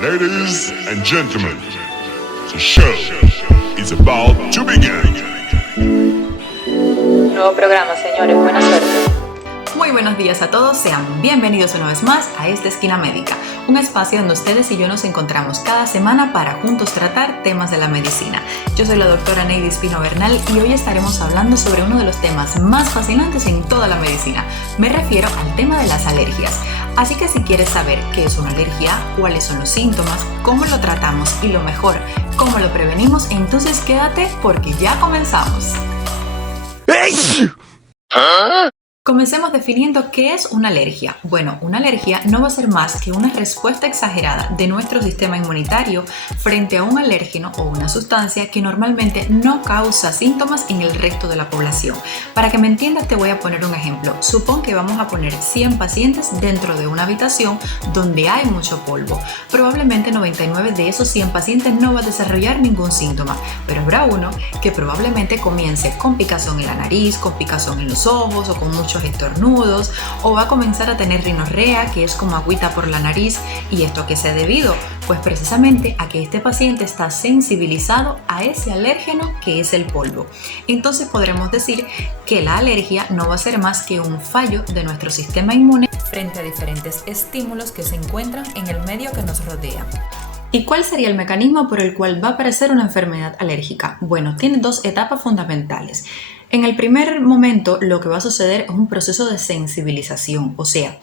Ladies and gentlemen, the show is about to begin. Nuevo programa, señores. Buena suerte. Muy buenos días a todos, sean bienvenidos una vez más a esta Esquina Médica, un espacio donde ustedes y yo nos encontramos cada semana para juntos tratar temas de la medicina. Yo soy la doctora Neidy Espino Bernal y hoy estaremos hablando sobre uno de los temas más fascinantes en toda la medicina. Me refiero al tema de las alergias. Así que si quieres saber qué es una alergia, cuáles son los síntomas, cómo lo tratamos y lo mejor, cómo lo prevenimos, entonces quédate porque ya comenzamos. Comencemos definiendo qué es una alergia. Bueno, una alergia no va a ser más que una respuesta exagerada de nuestro sistema inmunitario frente a un alérgeno o una sustancia que normalmente no causa síntomas en el resto de la población. Para que me entiendas te voy a poner un ejemplo. Supón que vamos a poner 100 pacientes dentro de una habitación donde hay mucho polvo. Probablemente 99 de esos 100 pacientes no va a desarrollar ningún síntoma, pero habrá uno que probablemente comience con picazón en la nariz, con picazón en los ojos o con muchos estornudos, o va a comenzar a tener rinorrea, que es como agüita por la nariz. ¿Y esto a qué se ha debido? Pues precisamente a que este paciente está sensibilizado a ese alérgeno que es el polvo. Entonces podremos decir que la alergia no va a ser más que un fallo de nuestro sistema inmune frente a diferentes estímulos que se encuentran en el medio que nos rodea. ¿Y cuál sería el mecanismo por el cual va a aparecer una enfermedad alérgica? Bueno, tiene dos etapas fundamentales. En el primer momento, lo que va a suceder es un proceso de sensibilización, o sea,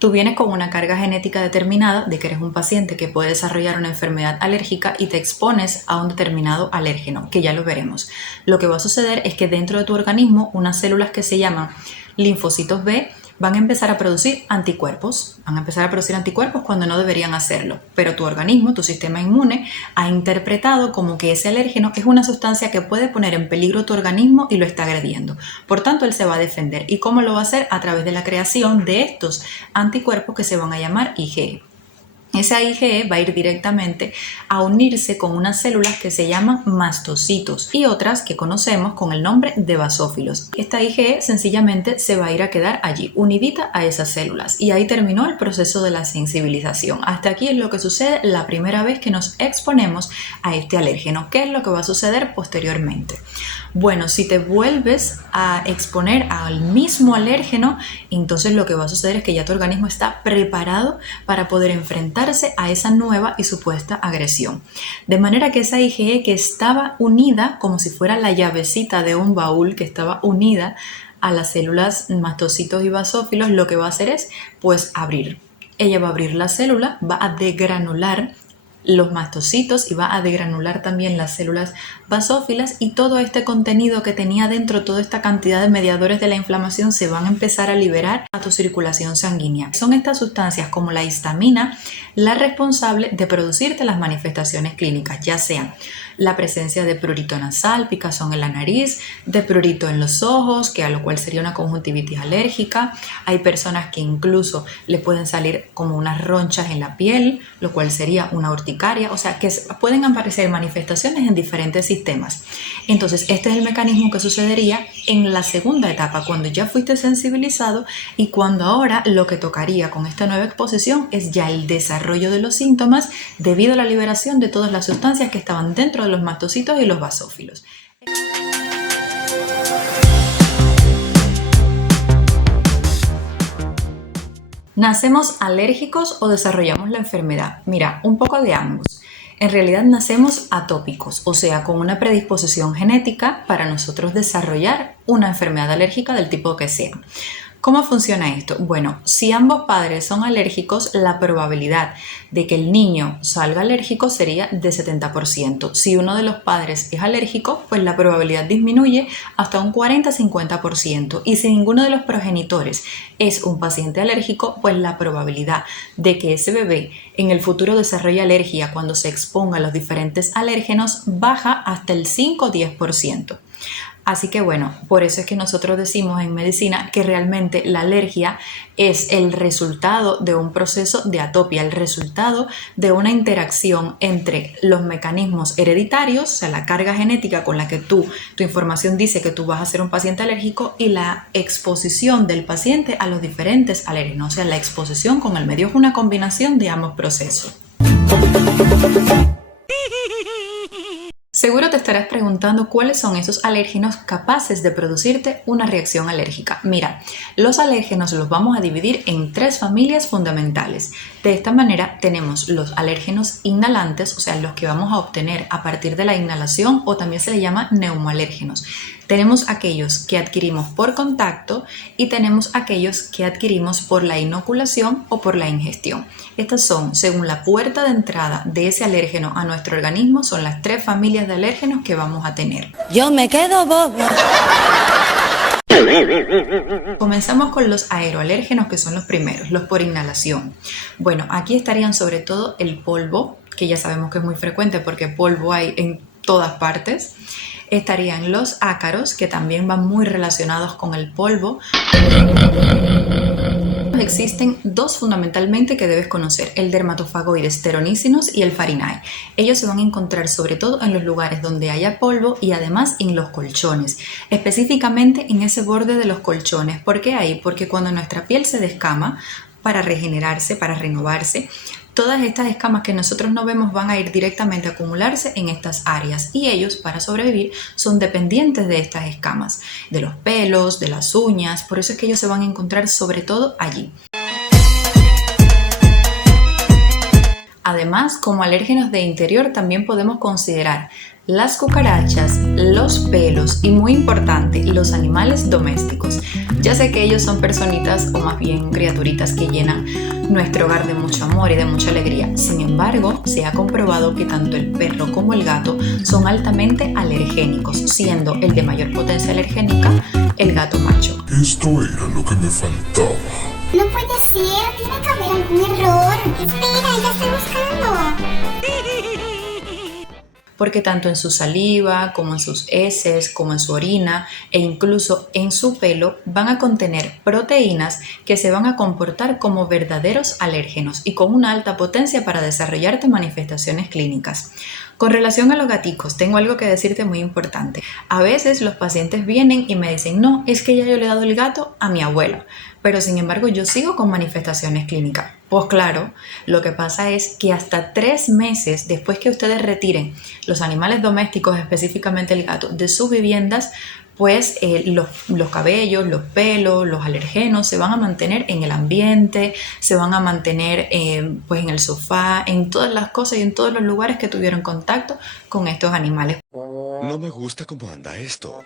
tú vienes con una carga genética determinada de que eres un paciente que puede desarrollar una enfermedad alérgica y te expones a un determinado alérgeno, que ya lo veremos. Lo que va a suceder es que dentro de tu organismo, unas células que se llaman linfocitos B van a empezar a producir anticuerpos. Van a empezar a producir anticuerpos cuando no deberían hacerlo. Pero tu organismo, tu sistema inmune, ha interpretado como que ese alérgeno es una sustancia que puede poner en peligro tu organismo y lo está agrediendo. Por tanto, él se va a defender. ¿Y cómo lo va a hacer? A través de la creación de estos anticuerpos que se van a llamar IgE. Esa IgE va a ir directamente a unirse con unas células que se llaman mastocitos y otras que conocemos con el nombre de basófilos. Esta IgE sencillamente se va a ir a quedar allí, unidita a esas células, y ahí terminó el proceso de la sensibilización. Hasta aquí es lo que sucede la primera vez que nos exponemos a este alérgeno. ¿Qué es lo que va a suceder posteriormente? Bueno, si te vuelves a exponer al mismo alérgeno, entonces lo que va a suceder es que ya tu organismo está preparado para poder enfrentarse a esa nueva y supuesta agresión. De manera que esa IgE que estaba unida, como si fuera la llavecita de un baúl que estaba unida a las células mastocitos y basófilos, lo que va a hacer es, pues, abrir. Ella va a abrir la célula, va a degranular los mastocitos y va a degranular también las células basófilas, y todo este contenido que tenía dentro, toda esta cantidad de mediadores de la inflamación se van a empezar a liberar a tu circulación sanguínea. Son estas sustancias como la histamina la responsable de producirte las manifestaciones clínicas, ya sean la presencia de prurito nasal, picazón en la nariz, de prurito en los ojos, que a lo cual sería una conjuntivitis alérgica. Hay personas que incluso le pueden salir como unas ronchas en la piel, lo cual sería una urticaria, o sea que pueden aparecer manifestaciones en diferentes sistemas. Entonces este es el mecanismo que sucedería en la segunda etapa, cuando ya fuiste sensibilizado y cuando ahora lo que tocaría con esta nueva exposición es ya el desarrollo de los síntomas debido a la liberación de todas las sustancias que estaban dentro de los mastocitos y los basófilos. ¿Nacemos alérgicos o desarrollamos la enfermedad? Mira, un poco de ambos. En realidad nacemos atópicos, o sea, con una predisposición genética para nosotros desarrollar una enfermedad alérgica del tipo que sea. ¿Cómo funciona esto? Bueno, si ambos padres son alérgicos, la probabilidad de que el niño salga alérgico sería de 70%. Si uno de los padres es alérgico, pues la probabilidad disminuye hasta un 40-50%. Y si ninguno de los progenitores es un paciente alérgico, pues la probabilidad de que ese bebé en el futuro desarrolle alergia cuando se exponga a los diferentes alérgenos baja hasta el 5-10%. Así que bueno, por eso es que nosotros decimos en medicina que realmente la alergia es el resultado de un proceso de atopia, el resultado de una interacción entre los mecanismos hereditarios, o sea, la carga genética con la que tu información dice que tú vas a ser un paciente alérgico, y la exposición del paciente a los diferentes alérgenos, o sea, la exposición con el medio es una combinación de ambos procesos. Seguro te estarás preguntando cuáles son esos alérgenos capaces de producirte una reacción alérgica. Mira, los alérgenos los vamos a dividir en 3 familias fundamentales. De esta manera tenemos los alérgenos inhalantes, o sea, los que vamos a obtener a partir de la inhalación, o también se le llama neumoalérgenos. Tenemos aquellos que adquirimos por contacto y tenemos aquellos que adquirimos por la inoculación o por la ingestión. Estas son, según la puerta de entrada de ese alérgeno a nuestro organismo, son las 3 familias de alérgenos que vamos a tener. Yo me quedo boba. Comenzamos con los aeroalérgenos, que son los primeros, los por inhalación. Bueno, aquí estarían sobre todo el polvo, que ya sabemos que es muy frecuente porque polvo hay en todas partes. Estarían los ácaros, que también van muy relacionados con el polvo. Existen 2 fundamentalmente que debes conocer, el Dermatophagoides strontium y el Farinae. Ellos se van a encontrar sobre todo en los lugares donde haya polvo y además en los colchones, específicamente en ese borde de los colchones. ¿Por qué ahí? Porque cuando nuestra piel se descama, para regenerarse, para renovarse, todas estas escamas que nosotros no vemos van a ir directamente a acumularse en estas áreas y ellos, para sobrevivir, son dependientes de estas escamas, de los pelos, de las uñas, por eso es que ellos se van a encontrar sobre todo allí. Además, como alérgenos de interior también podemos considerar las cucarachas, los pelos y, muy importante, los animales domésticos. Ya sé que ellos son personitas o más bien criaturitas que llenan nuestro hogar de mucho amor y de mucha alegría. Sin embargo, se ha comprobado que tanto el perro como el gato son altamente alergénicos, siendo el de mayor potencia alergénica el gato macho. Esto era lo que me faltaba. No puede ser, tiene que haber algún error. Espera, ya estoy buscando. Porque tanto en su saliva, como en sus heces, como en su orina e incluso en su pelo van a contener proteínas que se van a comportar como verdaderos alérgenos y con una alta potencia para desarrollarte manifestaciones clínicas. Con relación a los gaticos, tengo algo que decirte muy importante. A veces los pacientes vienen y me dicen, no, es que ya yo le he dado el gato a mi abuelo, pero sin embargo yo sigo con manifestaciones clínicas. Pues claro, lo que pasa es que hasta 3 meses después que ustedes retiren los animales domésticos, específicamente el gato, de sus viviendas, pues los cabellos, los pelos, los alergenos se van a mantener en el ambiente, se van a mantener pues en el sofá, en todas las cosas y en todos los lugares que tuvieron contacto con estos animales. No me gusta cómo anda esto.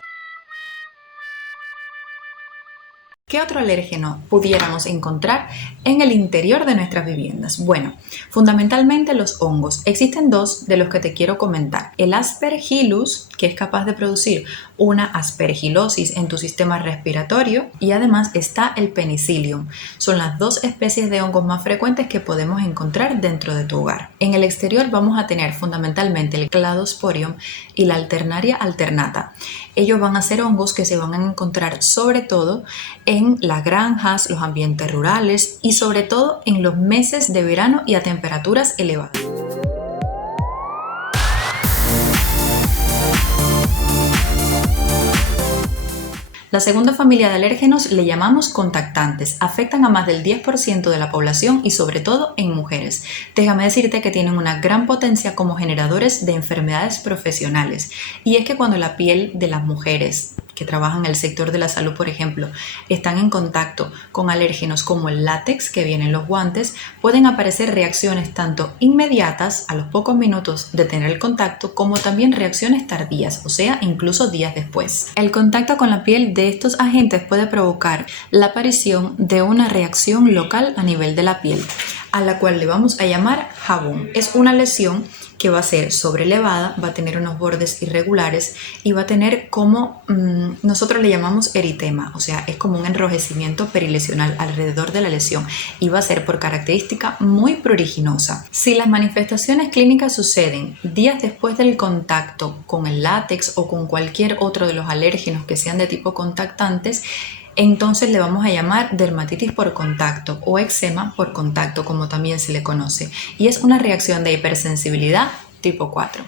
¿Qué otro alérgeno pudiéramos encontrar en el interior de nuestras viviendas? Bueno, fundamentalmente los hongos. Existen 2 de los que te quiero comentar. El Aspergillus, que es capaz de producir una aspergilosis en tu sistema respiratorio, y además está el Penicillium. Son las 2 especies de hongos más frecuentes que podemos encontrar dentro de tu hogar. En el exterior vamos a tener fundamentalmente el Cladosporium y la Alternaria alternata. Ellos van a ser hongos que se van a encontrar sobre todo en las granjas, los ambientes rurales y sobre todo en los meses de verano y a temperaturas elevadas. La segunda familia de alérgenos le llamamos contactantes. Afectan a más del 10% de la población y sobre todo en mujeres. Déjame decirte que tienen una gran potencia como generadores de enfermedades profesionales. Y es que cuando la piel de las mujeres que trabajan en el sector de la salud, por ejemplo, están en contacto con alérgenos como el látex que viene en los guantes, pueden aparecer reacciones tanto inmediatas a los pocos minutos de tener el contacto, como también reacciones tardías, o sea, incluso días después. El contacto con la piel de estos agentes puede provocar la aparición de una reacción local a nivel de la piel, a la cual le vamos a llamar jabón. Es una lesión que va a ser sobrelevada, va a tener unos bordes irregulares y va a tener como nosotros le llamamos eritema, o sea, es como un enrojecimiento perilesional alrededor de la lesión y va a ser por característica muy pruriginosa. Si las manifestaciones clínicas suceden días después del contacto con el látex o con cualquier otro de los alérgenos que sean de tipo contactantes, entonces le vamos a llamar dermatitis por contacto o eczema por contacto, como también se le conoce, y es una reacción de hipersensibilidad tipo 4.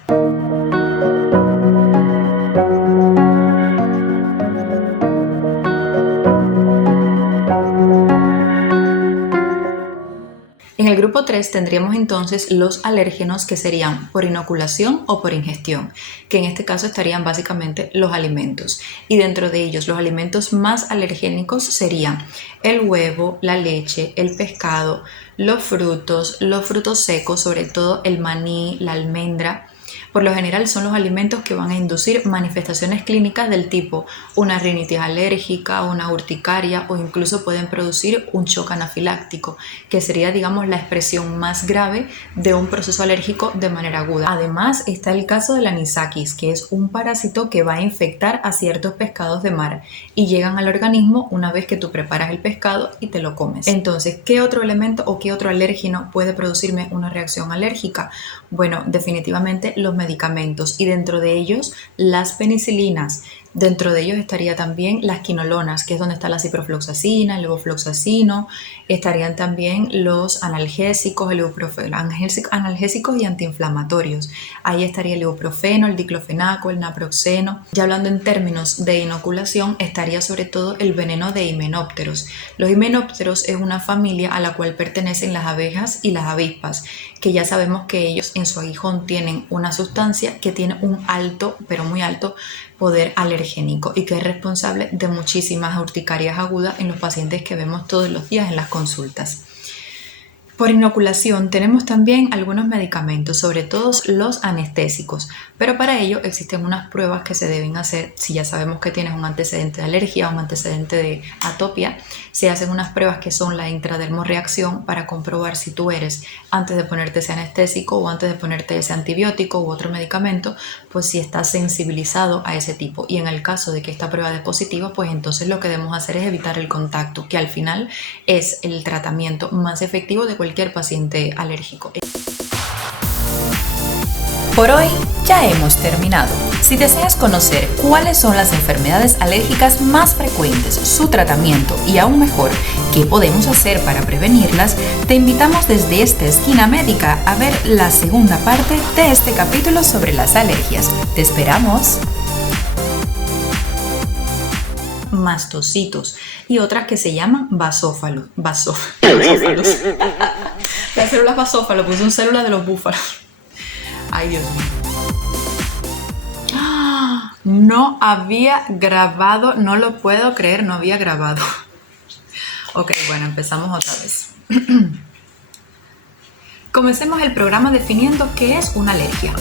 En el grupo grupo 3 tendríamos entonces los alérgenos, que serían por inoculación o por ingestión, que en este caso estarían básicamente los alimentos. Y dentro de ellos los alimentos más alergénicos serían el huevo, la leche, el pescado, los frutos secos, sobre todo el maní, la almendra. Por lo general son los alimentos que van a inducir manifestaciones clínicas del tipo una rinitis alérgica, una urticaria o incluso pueden producir un shock anafiláctico, que sería, digamos, la expresión más grave de un proceso alérgico de manera aguda. Además está el caso del anisakis, que es un parásito que va a infectar a ciertos pescados de mar y llegan al organismo una vez que tú preparas el pescado y te lo comes. Entonces, ¿qué otro elemento o qué otro alérgeno puede producirme una reacción alérgica? Bueno, definitivamente los medicamentos, y dentro de ellos las penicilinas. Dentro de ellos estaría también las quinolonas, que es donde está la ciprofloxacina, el levofloxacino. Estarían también los analgésicos, el ibuprofeno, analgésicos y antiinflamatorios. Ahí estaría el ibuprofeno, el diclofenaco, el naproxeno. Ya hablando en términos de inoculación, estaría sobre todo el veneno de himenópteros. Los himenópteros es una familia a la cual pertenecen las abejas y las avispas, que ya sabemos que ellos en su aguijón tienen una sustancia que tiene un alto, pero muy alto, poder alergénico y que es responsable de muchísimas urticarias agudas en los pacientes que vemos todos los días en las consultas. Por inoculación tenemos también algunos medicamentos, sobre todo los anestésicos, pero para ello existen unas pruebas que se deben hacer. Si ya sabemos que tienes un antecedente de alergia o un antecedente de atopia, se hacen unas pruebas que son la intradermorreacción para comprobar si tú eres, antes de ponerte ese anestésico o antes de ponerte ese antibiótico u otro medicamento, pues si estás sensibilizado a ese tipo. Y en el caso de que esta prueba dé positiva, pues entonces lo que debemos hacer es evitar el contacto, que al final es el tratamiento más efectivo de cualquier paciente alérgico. Por hoy ya hemos terminado. Si deseas conocer cuáles son las enfermedades alérgicas más frecuentes, su tratamiento y aún mejor, qué podemos hacer para prevenirlas, te invitamos desde esta esquina médica a ver la segunda parte de este capítulo sobre las alergias. ¡Te esperamos! Mastocitos y otras que se llaman basófalos. Basófalos. Las células basófalos, pues son células de los búfalos. Ay, Dios mío. No había grabado, no lo puedo creer, no había grabado. Ok, bueno, empezamos otra vez. Comencemos el programa definiendo qué es una alergia.